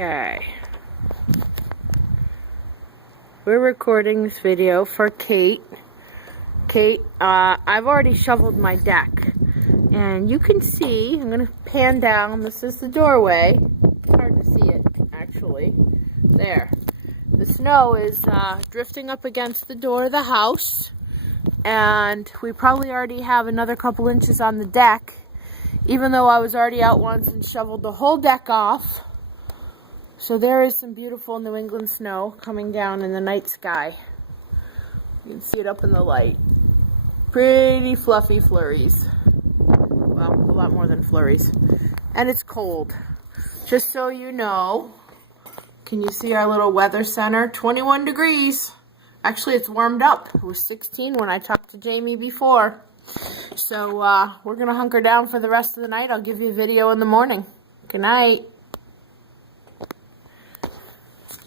Okay. We're recording this video for Kate. Kate, I've already shoveled my deck. And you can see, I'm going to pan down, this is the doorway. It's hard to see it, actually. There. The snow is drifting up against the door of the house. And we probably already have another couple inches on the deck. Even though I was already out once and shoveled the whole deck off. So there is some beautiful New England snow coming down in the night sky. You can see it up in the light. Pretty fluffy flurries. Well, a lot more than flurries. And it's cold. Just so you know, can you see our little weather center? 21 degrees. Actually, it's warmed up. It was 16 when I talked to Jamie before. So we're going to hunker down for the rest of the night. I'll give you a video in the morning. Good night.